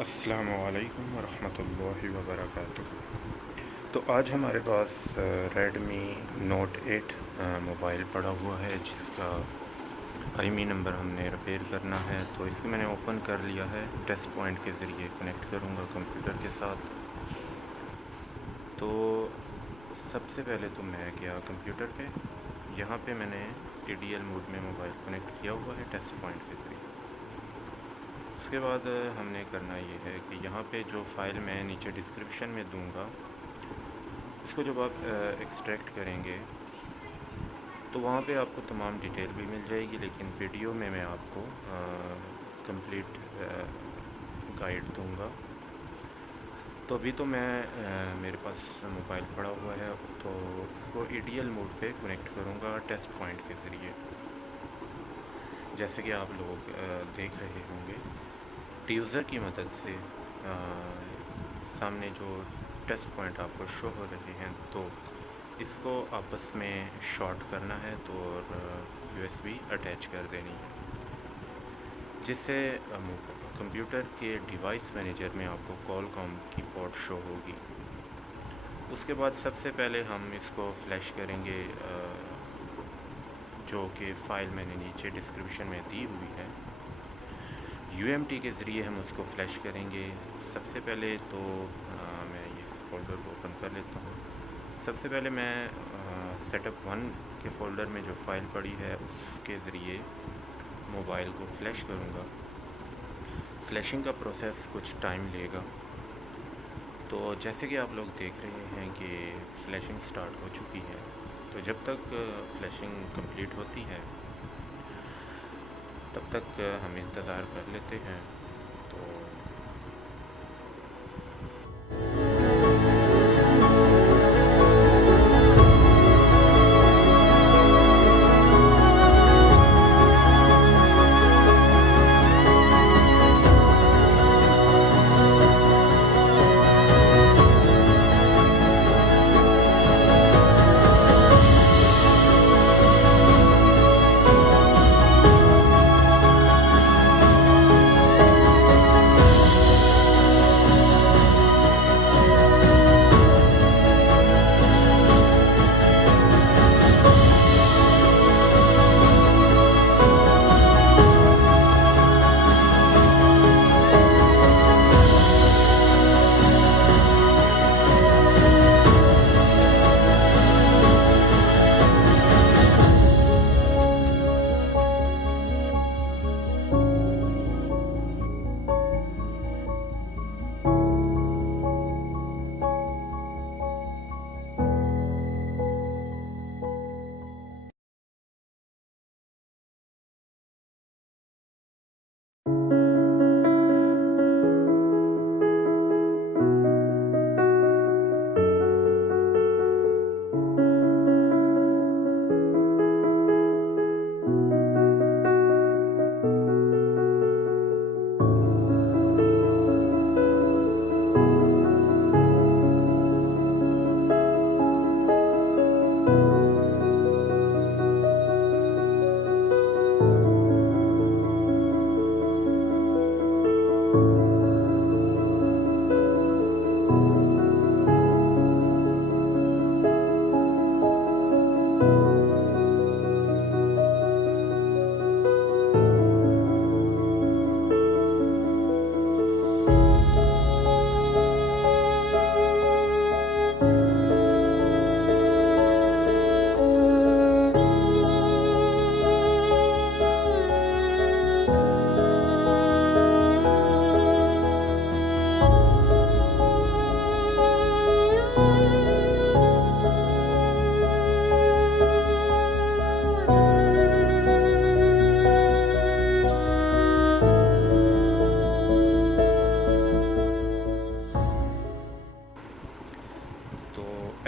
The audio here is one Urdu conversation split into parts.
السلام علیکم ورحمۃ اللہ وبرکاتہ۔ تو آج ہمارے پاس ریڈمی نوٹ 8 موبائل پڑا ہوا ہے، جس کا آئی نمبر ہم نے ریپیئر کرنا ہے۔ تو اس کو میں نے اوپن کر لیا ہے، ٹیسٹ پوائنٹ کے ذریعے کنیکٹ کروں گا کمپیوٹر کے ساتھ۔ تو سب سے پہلے تو میں گیا کمپیوٹر پہ، یہاں پہ میں نے ٹی ڈی ایل موڈ میں موبائل کنیکٹ کیا ہوا ہے ٹیسٹ پوائنٹ کے ذریعے۔ اس کے بعد ہم نے کرنا یہ ہے کہ یہاں پہ جو فائل میں نیچے ڈسکرپشن میں دوں گا، اس کو جب آپ ایکسٹریکٹ کریں گے تو وہاں پہ آپ کو تمام ڈیٹیل بھی مل جائے گی، لیکن ویڈیو میں آپ کو کمپلیٹ گائیڈ دوں گا۔ تو ابھی تو میرے پاس موبائل پڑا ہوا ہے، تو اس کو ای ڈی ایل موڈ پہ کنیکٹ کروں گا ٹیسٹ پوائنٹ کے ذریعے، جیسے کہ آپ لوگ دیکھ رہے ہوں گے ٹیوزر کی مدد سے سامنے جو ٹیسٹ پوائنٹ آپ کو شو ہو رہے ہیں، تو اس کو آپس میں شارٹ کرنا ہے تو یو ایس بی اٹیچ کر دینی ہے، جس سے کمپیوٹر کے ڈیوائس مینیجر میں آپ کو کال کام کی پورٹ شو ہوگی۔ اس کے بعد سب سے پہلے ہم اس کو فلیش کریں گے، جو کہ فائل میں نے نیچے ڈسکرپشن میں دی ہوئی ہے، یو ایم ٹی کے ذریعے ہم اس کو فلیش کریں گے۔ سب سے پہلے تو میں اس فولڈر کو اوپن کر لیتا ہوں۔ سب سے پہلے میں سیٹ اپ 1 کے فولڈر میں جو فائل پڑی ہے اس کے ذریعے موبائل کو فلیش کروں گا۔ فلیشنگ کا پروسیس کچھ ٹائم لے گا، تو جیسے کہ آپ لوگ دیکھ رہے ہیں کہ فلیشنگ سٹارٹ ہو چکی ہے۔ تو جب تک فلیشنگ کمپلیٹ ہوتی ہے تب تک ہم انتظار کر لیتے ہیں۔ تو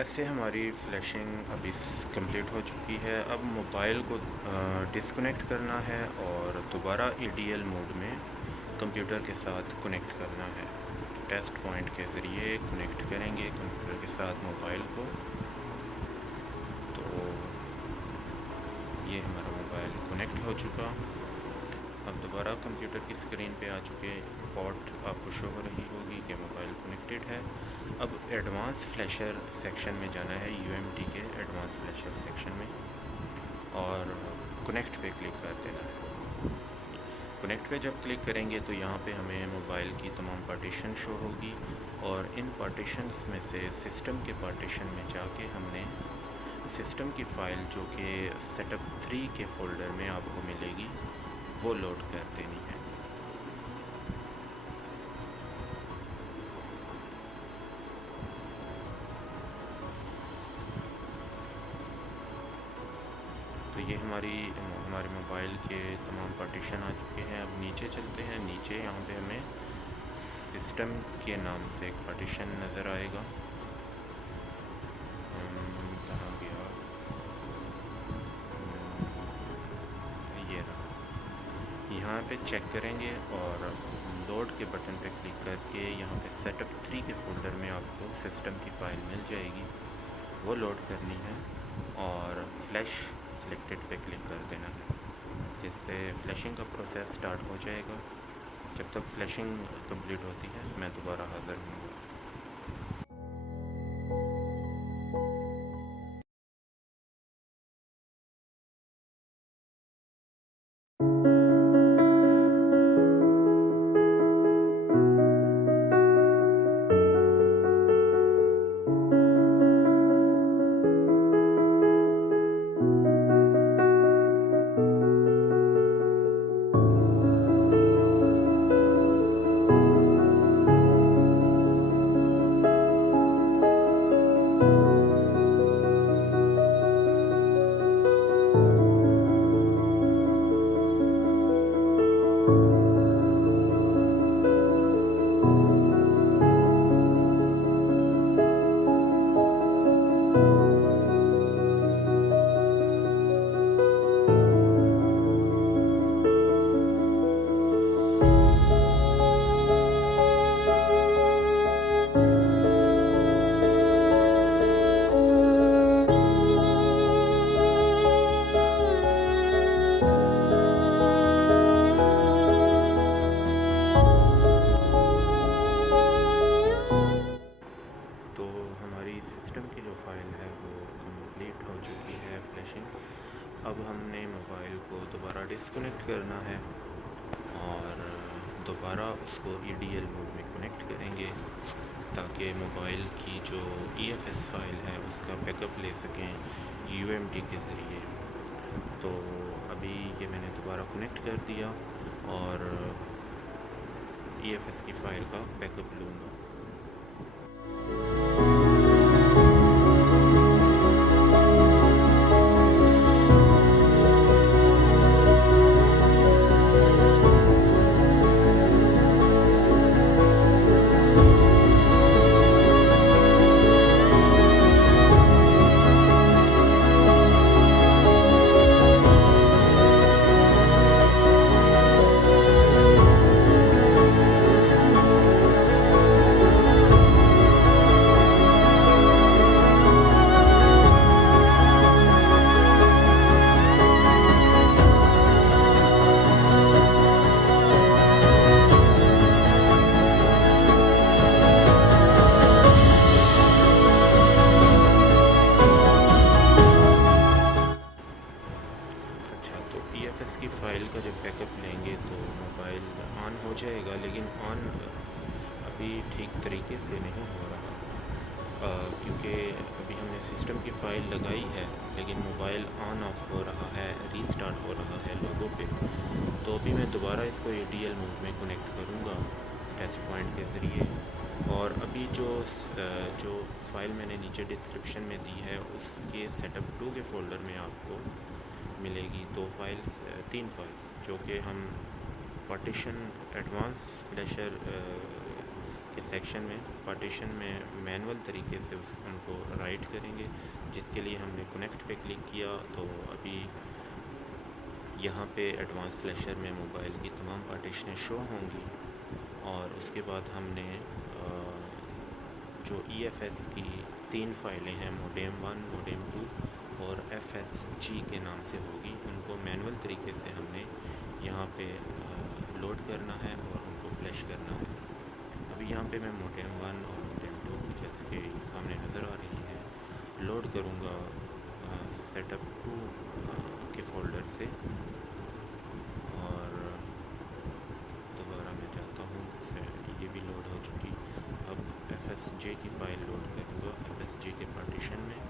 ایسے ہماری فلیشنگ ابھی کمپلیٹ ہو چکی ہے۔ اب موبائل کو ڈسکنیکٹ کرنا ہے اور دوبارہ ای ڈی ایل موڈ میں کمپیوٹر کے ساتھ کنیکٹ کرنا ہے۔ ٹیسٹ پوائنٹ کے ذریعے کنیکٹ کریں گے کمپیوٹر کے ساتھ موبائل کو۔ تو یہ ہمارا موبائل کنیکٹ ہو چکا۔ اب دوبارہ کمپیوٹر کی اسکرین پہ آ چکے، پورٹ آپ کو کو شو ہو رہی ہوگی کہ موبائل کنیکٹڈ ہے۔ اب ایڈوانس فلیشر سیکشن میں جانا ہے، یو ایم ٹی کے ایڈوانس فلیشر سیکشن میں، اور کنیکٹ پہ کلک کر دینا ہے۔ کنیکٹ پہ جب کلک کریں گے تو یہاں پہ ہمیں موبائل کی تمام پارٹیشن شو ہوگی، اور ان پارٹیشنز میں سے سسٹم کے پارٹیشن میں جا کے ہم نے سسٹم کی فائل جو کہ سیٹ اپ 3 کے فولڈر میں آپ کو ملے گی وہ لوڈ کر دینی ہے۔ تو یہ ہمارے موبائل کے تمام پارٹیشن آ چکے ہیں۔ اب نیچے چلتے ہیں، نیچے یہاں پہ ہمیں سسٹم کے نام سے ایک پارٹیشن نظر آئے گا، کہاں گیا، یہ رہا۔ یہاں پہ چیک کریں گے اور لوڈ کے بٹن پہ کلک کر کے یہاں پہ سیٹ اپ 3 کے فولڈر میں آپ کو سسٹم کی فائل مل جائے گی، وہ لوڈ کرنی ہے اور فلیش سلیکٹڈ پہ کلک کر دینا ہے، جس سے فلیشنگ کا پروسیس سٹارٹ ہو جائے گا۔ جب تک فلیشنگ کمپلیٹ ہوتی ہے میں دوبارہ حاضر ہوں گا۔ تو ہماری سسٹم کی جو فائل ہے وہ کمپلیٹ ہو چکی ہے فلیشنگ۔ اب ہم نے موبائل کو دوبارہ ڈسکنیکٹ کرنا ہے اور دوبارہ اس کو ای ڈی ایل موڈ میں کنیکٹ کریں گے تاکہ موبائل کی جو ای ایف ایس فائل ہے اس کا بیک اپ لے سکیں یو ایم ٹی کے ذریعے۔ تو ابھی یہ میں نے دوبارہ کنیکٹ کر دیا اور ای ایف ایس کی فائل کا بیک اپ لوں گا۔ کی فائل کا جب بیک اپ لیں گے تو موبائل آن ہو جائے گا، لیکن آن ابھی ٹھیک طریقے سے نہیں ہو رہا، کیونکہ ابھی ہم نے سسٹم کی فائل لگائی ہے لیکن موبائل آن آف ہو رہا ہے، ری سٹارٹ ہو رہا ہے لوگوں پہ۔ تو ابھی میں دوبارہ اس کو اے ڈی ایل موڈ میں کنیکٹ کروں گا ٹیسٹ پوائنٹ کے ذریعے، اور ابھی جو فائل میں نے نیچے ڈسکرپشن میں دی ہے اس کے سیٹ اپ 2 کے فولڈر میں آپ کو ملے گی 3 فائلز جو کہ ہم پارٹیشن ایڈوانس فلیشر کے سیکشن میں پارٹیشن میں مینول طریقے سے ان کو رائٹ کریں گے، جس کے لیے ہم نے کنیکٹ پہ کلک کیا۔ تو ابھی یہاں پہ ایڈوانس فلیشر میں موبائل کی تمام پارٹیشنیں شو ہوں گی، اور اس کے بعد ہم نے جو ای ایف ایس کی 3 فائلیں ہیں، موڈیم 1 موڈیم 2 اور ایف ایس جی کے نام سے ہوگی، ان کو مینول طریقے سے ہم نے یہاں پہ لوڈ کرنا ہے اور ان کو فلیش کرنا ہے۔ پہ میں موڈیم 1 اور موڈیم 2 کی جیسے کہ سامنے نظر آ رہی ہے لوڈ کروں گا سیٹ اپ 2 کے فولڈر سے، اور دوبارہ میں جاتا ہوں، یہ بھی لوڈ ہو چکی۔ اب FSJ کی فائل لوڈ کروں گا FSJ کے پارٹیشن میں۔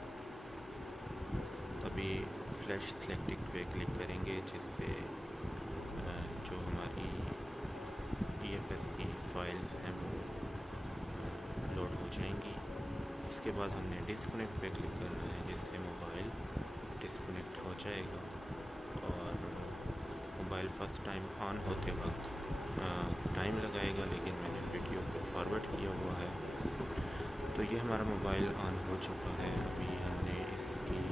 ابھی فلیش سلیکٹڈ پہ کلک کریں گے، جس سے جو ہماری EFS کی فائلز ہیں وہ لوڈ ہو جائیں گی۔ اس کے بعد ہم نے ڈسکنیکٹ پہ کلک کرنا ہے، جس سے موبائل ڈسکنیکٹ ہو جائے گا، اور موبائل فرسٹ ٹائم آن ہوتے وقت ٹائم لگائے گا، لیکن میں نے ویڈیو کو فارورڈ کیا ہوا ہے۔ تو یہ ہمارا موبائل آن ہو چکا ہے۔ ابھی ہم نے اس کی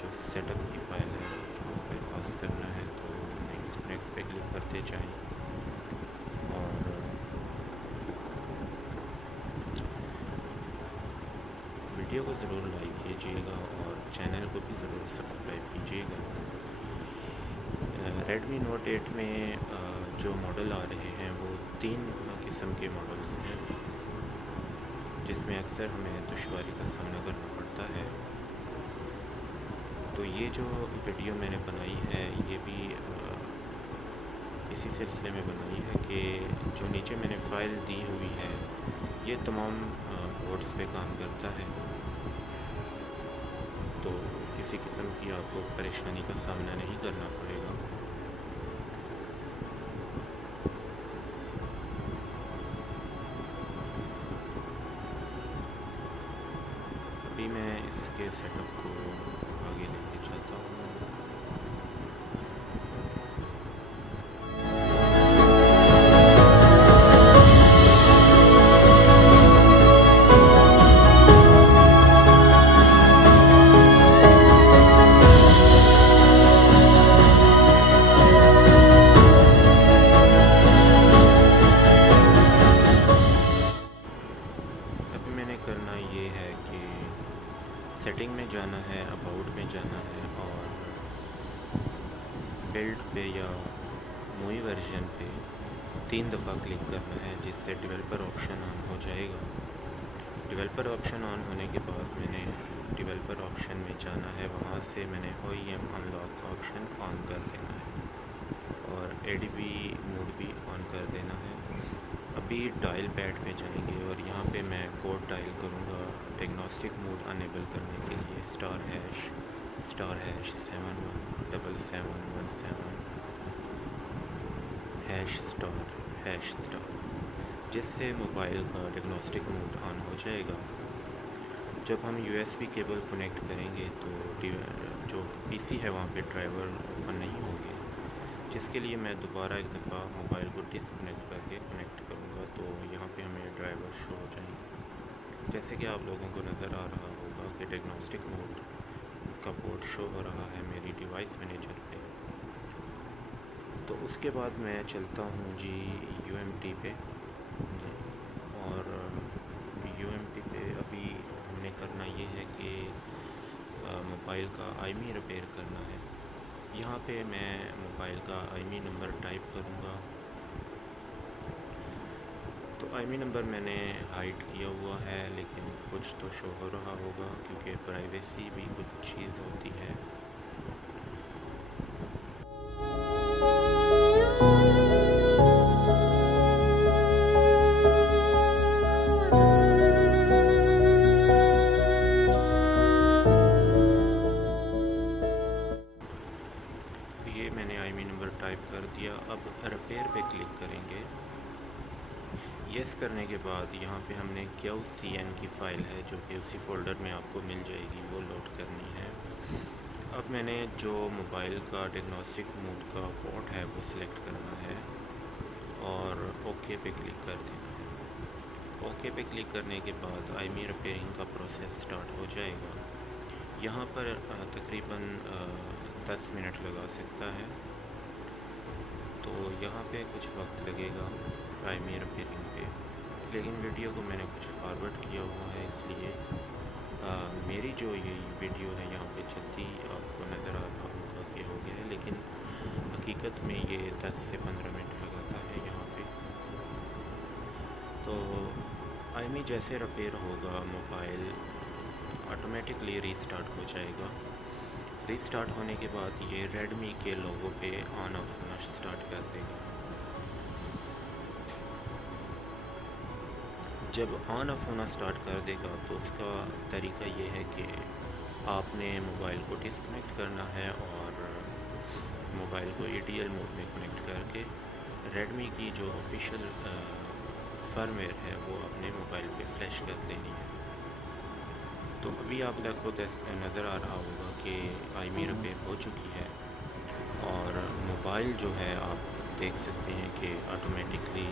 جو سیٹ اپ کی فائل ہے اس کو بائی پاس کرنا ہے، تو نیکسٹ پہ کلک کرتے جائیں، اور ویڈیو کو ضرور لائک کیجیے گا اور چینل کو بھی ضرور سبسکرائب کیجیے گا۔ ریڈمی نوٹ 8 میں جو ماڈل آ رہے ہیں وہ 3 قسم کے ماڈلز ہیں، جس میں اکثر ہمیں دشواری کا سامنا کرنا پڑتا ہے۔ تو یہ جو ویڈیو میں نے بنائی ہے یہ بھی اسی سلسلے میں بنائی ہے کہ جو نیچے میں نے فائل دی ہوئی ہے یہ تمام بورڈز پہ کام کرتا ہے، تو کسی قسم کی آپ کو پریشانی کا سامنا نہیں کرنا پڑے گا۔ ابھی میں اس کے سیٹ اپ کو آگے لے کے چلتا ہوں۔ کرنا یہ ہے کہ سیٹنگ میں جانا ہے، اباؤٹ میں جانا ہے، اور بلڈ پہ یا مووی ورژن پہ 3 دفعہ کلک کرنا ہے، جس سے ڈیولپر آپشن آن ہو جائے گا۔ ڈیولپر آپشن آن ہونے کے بعد میں نے ڈیولپر آپشن میں جانا ہے، وہاں سے میں نے OEM انلاک کا آپشن آن کر دینا ہے، اور ADB موڈ بھی آن کر دینا ہے۔ ابھی ڈائل پیڈ پہ جائیں گے اور یہاں پہ میں کوڈ ڈائل کروں گا ڈائگنوسٹک موڈ انیبل کرنے کے لیے *#71117#*, جس سے موبائل کا ڈائگنوسٹک موڈ آن ہو جائے گا۔ جب ہم USB کیبل کنیکٹ کریں گے تو جو PC ہے وہاں پہ ڈرائیور اوپن نہیں ہوں گے، جس کے لیے میں دوبارہ ایک دفعہ موبائل کو ڈسکنیکٹ کر کے کنیکٹ کروں گا، تو یہاں پہ ہمیں ڈرائیور شو ہو جائیں گے۔ جیسے کہ آپ لوگوں کو نظر آ رہا ہوگا کہ ڈائگنوسٹک موڈ کا بورڈ شو ہو رہا ہے میری ڈیوائس مینیجر پہ۔ تو اس کے بعد میں چلتا ہوں جی UMT پہ، اور UMT پہ ابھی ہم نے کرنا یہ ہے کہ موبائل کا IMEI ریپیئر کرنا ہے۔ یہاں پہ میں موبائل کا IMEI نمبر ٹائپ کروں گا۔ تو IMEI نمبر میں نے ہائڈ کیا ہوا ہے، لیکن کچھ تو شو ہو رہا ہوگا کیونکہ پرائیویسی بھی کچھ چیز ہوتی ہے۔ یہ میں نے IMEI نمبر ٹائپ کر دیا۔ اب ریپیئر پہ کلک کریں گے۔ یس کرنے کے بعد یہاں پہ ہم نے QCN کی فائل ہے جو کہ اسی فولڈر میں آپ کو مل جائے گی، وہ لوڈ کرنی ہے۔ اب میں نے جو موبائل کا ڈائگنوسٹک موڈ کا پورٹ ہے وہ سلیکٹ کرنا ہے اور اوکے پہ کلک کر دینا ہے۔ اوکے پہ کلک کرنے کے بعد IMEI ریپیئرنگ کا پروسیس سٹارٹ ہو جائے گا۔ یہاں پر تقریباً 10 منٹ لگا سکتا ہے، تو یہاں پہ کچھ وقت لگے گا IMEI ریپیئرنگ پہ، لیکن ویڈیو کو میں نے کچھ فارورڈ کیا ہوا ہے، اس لیے میری جو یہ ویڈیو ہے یہاں پہ جلدی آپ کو نظر آ رہا ہوگا کہ ہو گیا ہے، لیکن حقیقت میں یہ 10 سے 15 منٹ لگاتا ہے یہاں پہ۔ آئی ایم ای جیسے ریپیئر ہوگا موبائل آٹومیٹکلی ریسٹارٹ ہو جائے گا. ریسٹارٹ ہونے کے بعد یہ ریڈمی کے لوگوں پہ آن آف ہونا اسٹارٹ کر دے گا. جب آن آف ہونا اسٹارٹ کر دے گا تو اس کا طریقہ یہ ہے کہ آپ نے موبائل کو ڈسکنیکٹ کرنا ہے اور موبائل کو ای ٹی ایل موڈ میں کنیکٹ کر کے ریڈمی کی جو آفیشیل فرم ویئر ہے وہ اپنے موبائل پہ فلیش کر دینی ہے. تو ابھی آپ لوگ کو نظر آ رہا ہوگا کہ آئی ایم ای ریپیئر ہو چکی ہے اور موبائل جو ہے آپ دیکھ سکتے ہیں کہ آٹومیٹکلی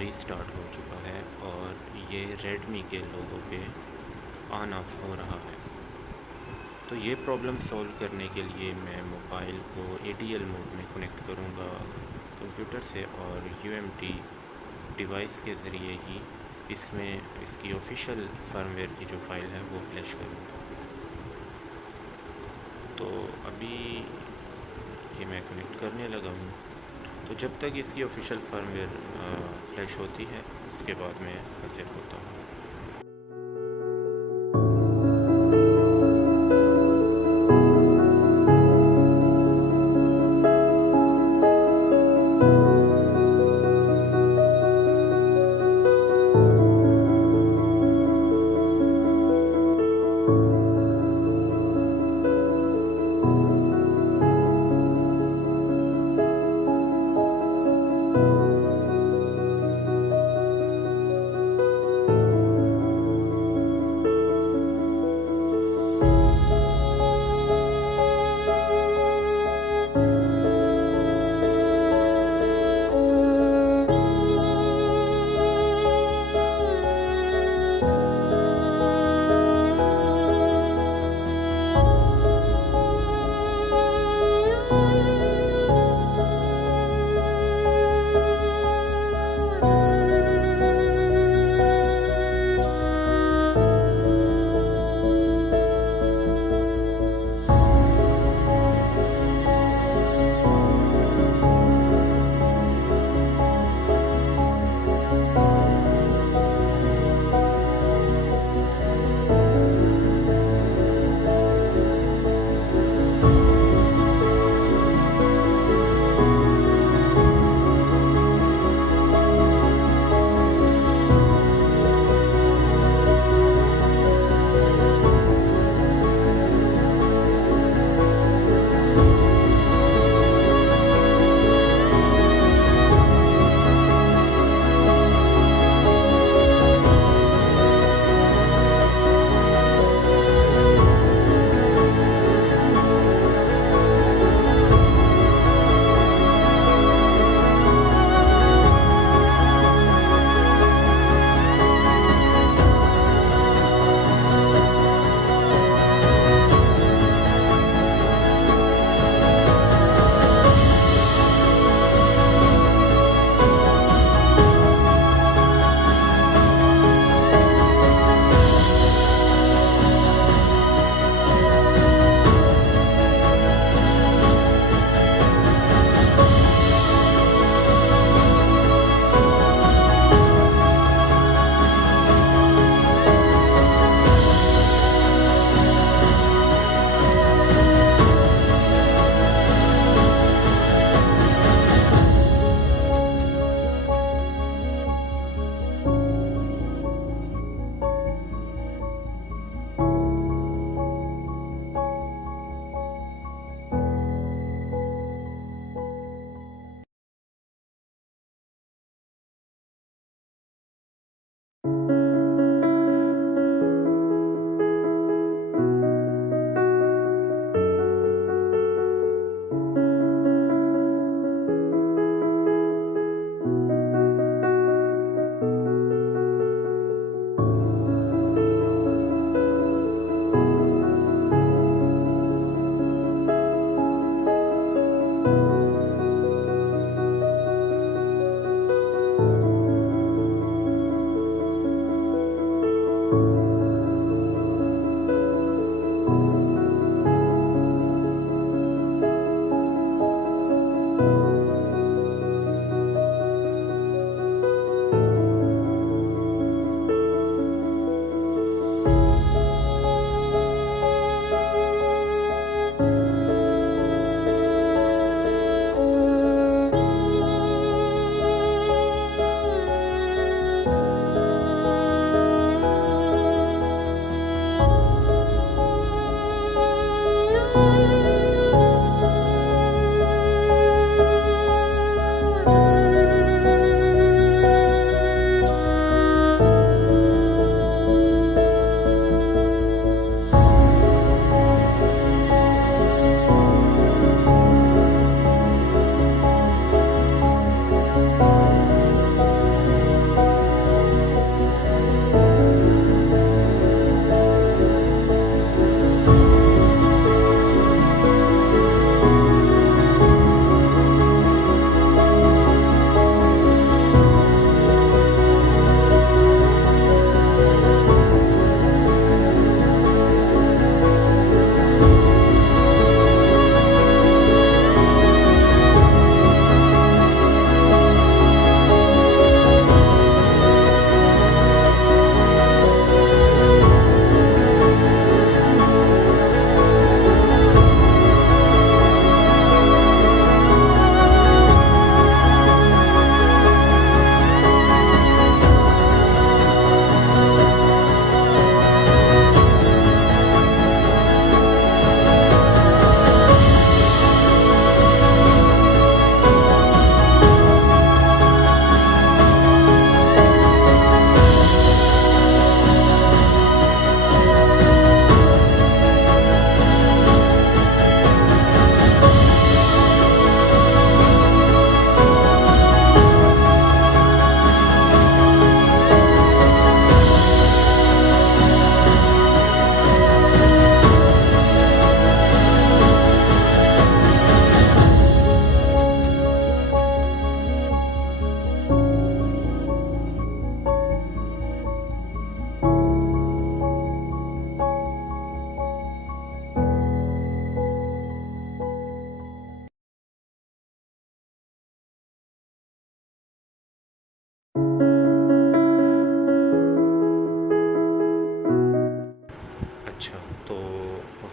ریسٹارٹ ہو چکا ہے اور یہ ریڈمی کے لوگوں پہ آن آف ہو رہا ہے. تو یہ پرابلم سولو کرنے کے لیے میں موبائل کو اے ڈی ایل موڈ میں کنیکٹ کروں گا کمپیوٹر سے اور یو ایم ٹی ڈیوائس کے ذریعے ہی اس میں اس کی آفیشیل فرم ویئر کی جو فائل ہے وہ فلیش کروں گا. تو ابھی یہ میں کنیکٹ کرنے لگا ہوں. تو جب تک اس کی آفیشیل فرم ویئر فلیش ہوتی ہے اس کے بعد میں حاضر ہوتا ہوں.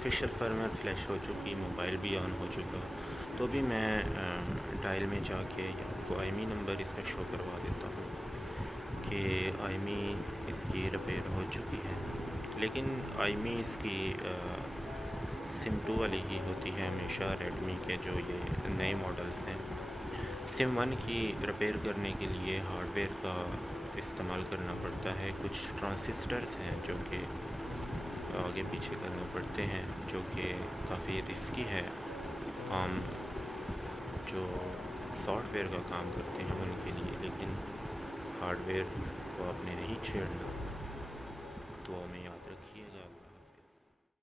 آفیشیل فرمر فلیش ہو چکی، موبائل بھی آن ہو چکا، تو بھی میں ڈائل میں جا کے آپ کو آئی ایم ای نمبر اس کا شو کروا دیتا ہوں کہ آئی ایم ای اس کی ریپیئر ہو چکی ہے۔ لیکن آئی ایم ای اس کی سم 2 والی ہی ہوتی ہے ہمیشہ، ریڈمی کے جو یہ نئے ماڈلز ہیں۔ سم 1 کی ریپیئر کرنے کے لیے ہارڈ ویئر کا استعمال کرنا پڑتا ہے، کچھ ٹرانسسٹرز ہیں جو کہ آگے پیچھے کرنے پڑتے ہیں، جو کہ کافی رسکی ہے۔ عام جو سافٹ ویئر کا کام کرتے ہیں ان کے لیے، لیکن ہارڈ ویئر کو آپ نے نہیں چھیڑنا۔ دعا میں یاد رکھیے گا۔